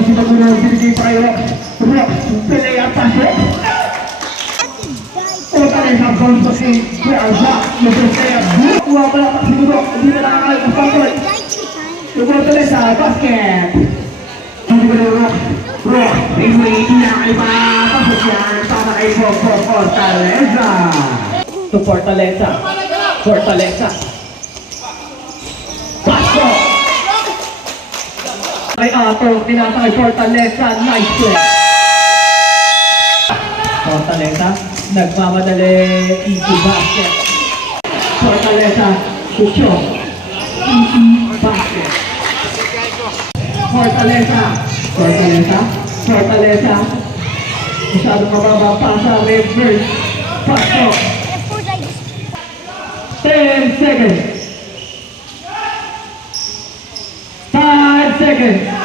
Sinagulong, binigay pa kayo. Rock, Pelea, pasok. Fortaleza, bounce pa si Alza. Pelea, buwa pala pa siguro. Hindi na nakakalit ang pangkol. Fortaleza, basket. Hindi ko na Rock. Rock, hindi na kayo pa. Pasok yan. Tama kayo po, Fortaleza. To Fortaleza. Fortaleza. Pasok. Ay Ato, tinatay Fortaleza, nice play. Fortaleza, nagmamadali, easy basket. Fortaleza, Cucho, easy basket. Fortaleza, masyadong mababa pa sa reverse. Pasok. 10 seconds. 5 seconds.